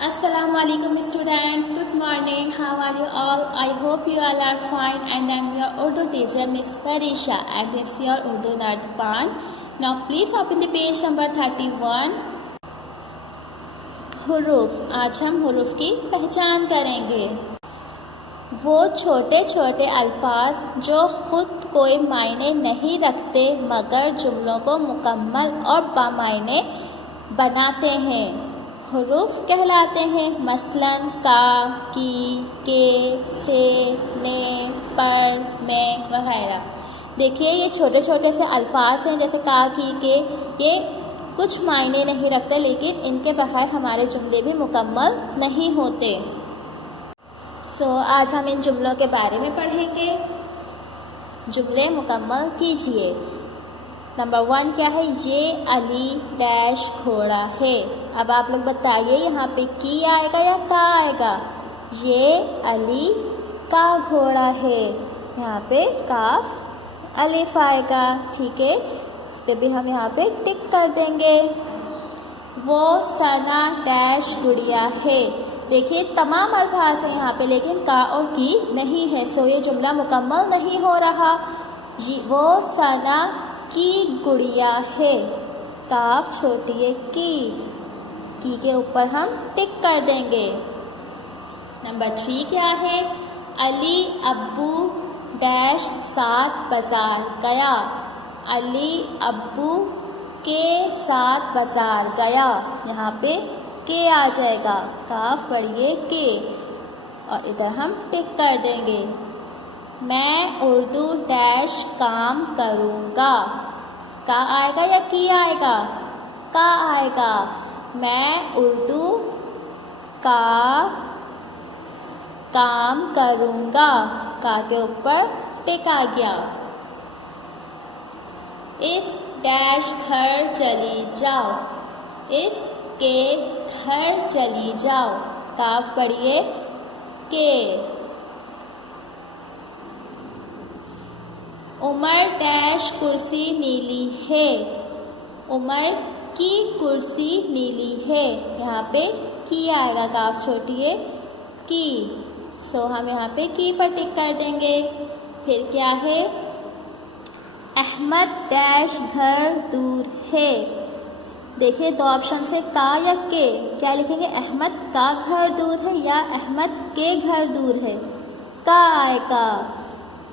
Assalamu alaikum students. Good morning. How are you all? I hope you all are fine and I'm your Urdu teacher Miss Farisha and it's your Urdu Nardpan. Now please open the page number 31. हुरूफ। आज हम हुरूफ की पहचान करेंगे। वो छोटे छोटे अल्फाज जो खुद कोई मायने नहीं रखते मगर जुमलों को मुकम्मल और बामायने बनाते हैं हुरूफ कहलाते हैं। मसलन का, की, के, से, ने, पर, में वगैरह। देखिए ये छोटे छोटे से अल्फाज हैं जैसे का, की, के। ये कुछ मायने नहीं रखते लेकिन इनके बगैर हमारे जुमले भी मुकम्मल नहीं होते। आज हम इन जुमलों के बारे में पढ़ेंगे। जुमले मुकम्मल कीजिए। नंबर 1 क्या है? ये अली डैश घोड़ा है। अब आप लोग बताइए यहाँ पे की आएगा या का आएगा? ये अली का घोड़ा है। यहाँ पे काफ अलिफ आएगा। ठीक है, इस पे भी हम यहाँ पे टिक कर देंगे। वो सना डैश गुड़िया है। देखिए तमाम अल्फाज हैं यहाँ पे लेकिन का और की नहीं है, सो ये जुमला मुकम्मल नहीं हो रहा। वो सना की गुड़िया है। काफ छोटी है की के ऊपर हम टिक कर देंगे। नंबर 3 क्या है? अली अब्बू डैश साथ बाजार गया। अली अब्बू के साथ बाजार गया। यहाँ पे के आ जाएगा, काफ पढ़िए के और इधर हम टिक कर देंगे। मैं उर्दू डैश काम करूँगा। का आएगा या की आएगा? का आएगा। मैं उर्दू का काम करूँगा। का के ऊपर टिक आ गया। इस डैश घर चली जाओ। इसके घर चली जाओ। काफ पढ़िए के। उमर डैश कुर्सी नीली है। उमर की कुर्सी नीली है। यहाँ पे की आएगा, काफ छोटी है की। हम यहाँ पे की पर टिक कर देंगे। फिर क्या है? अहमद डैश घर दूर है। देखिए 2 ऑप्शन से का या के, क्या लिखेंगे? अहमद का घर दूर है या अहमद के घर दूर है? का आएगा।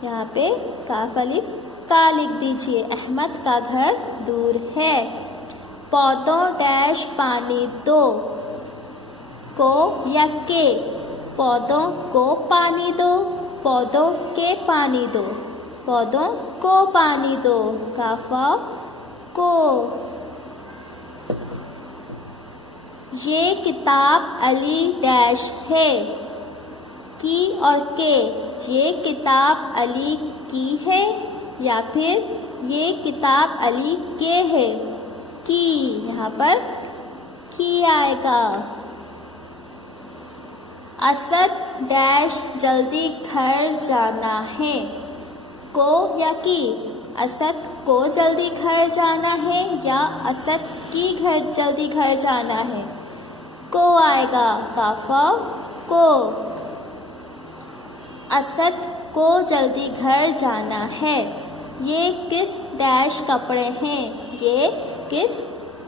यहाँ पे काफ अलिफ का लिख दीजिए। अहमद का घर दूर है। पौधों डैश पानी दो। को या के? पौधों को पानी दो। पौधों के पानी दो। पौधों को पानी दो। काफा को। ये किताब अली डैश है। की और के, ये किताब अली की है या फिर ये किताब अली के है? की, यहाँ पर की आएगा। असद डैश जल्दी घर जाना है। को या की? असद को जल्दी घर जाना है या असद की जल्दी घर जाना है? को आएगा, काफा को। असद को जल्दी घर जाना है। ये किस डैश कपड़े हैं? ये किस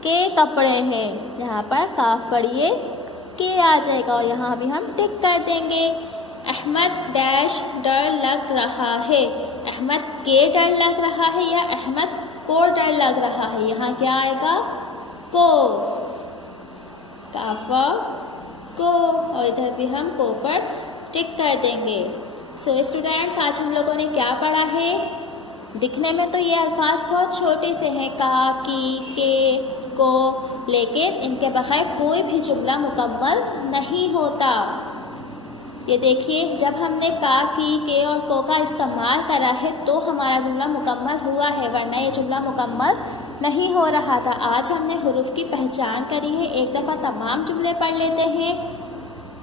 के कपड़े हैं? यहाँ पर काफ पढ़िए के आ जाएगा और यहाँ भी हम टिक कर देंगे। अहमद डैश डर लग रहा है। अहमद के डर लग रहा है या अहमद को डर लग रहा है? यहाँ क्या आएगा? को। काफा को और इधर भी हम को पर टिक कर देंगे। स्टूडेंट्स, आज हम लोगों ने क्या पढ़ा है? दिखने में तो ये अल्फाज बहुत छोटे से हैं, का, की, के, को, लेकिन इनके बगैर कोई भी जुमला मुकम्मल नहीं होता। ये देखिए जब हमने का, की, के और को का इस्तेमाल करा है तो हमारा जुमला मुकम्मल हुआ है, वरना ये जुमला मुकम्मल नहीं हो रहा था। आज हमने हुरूफ की पहचान करी है। एक दफ़ा तमाम जुमले पढ़ लेते हैं।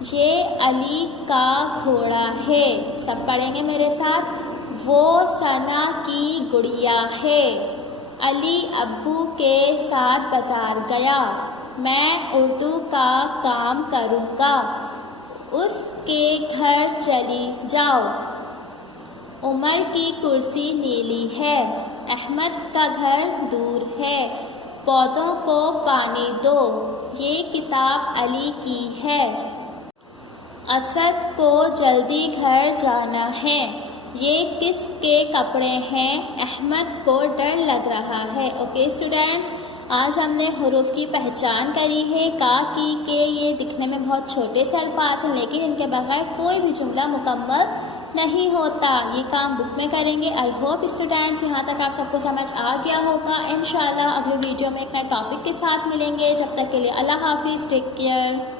ये अली का घोड़ा है। सब पढ़ेंगे मेरे साथ। वो सना की गुड़िया है। अली अब्बू के साथ बाजार गया। मैं उर्दू का काम करूँगा। उसके घर चली जाओ। उमर की कुर्सी नीली है। अहमद का घर दूर है। पौधों को पानी दो। ये किताब अली की है। असद को जल्दी घर जाना है। ये किसके कपड़े हैं? अहमद को डर लग रहा है। ओके स्टूडेंट्स, आज हमने हुरूफ की पहचान करी है। का की के ये दिखने में बहुत छोटे से अल्फाज हैं, लेकिन इनके बगैर कोई भी जुमला मुकम्मल नहीं होता। ये काम बुक में करेंगे। आई होप स्टूडेंट्स यहाँ तक आप सबको समझ आ गया होगा। इंशाल्लाह अगले वीडियो में एक नए टॉपिक के साथ मिलेंगे। जब तक के लिए अल्लाह हाफिज़, टेक केयर।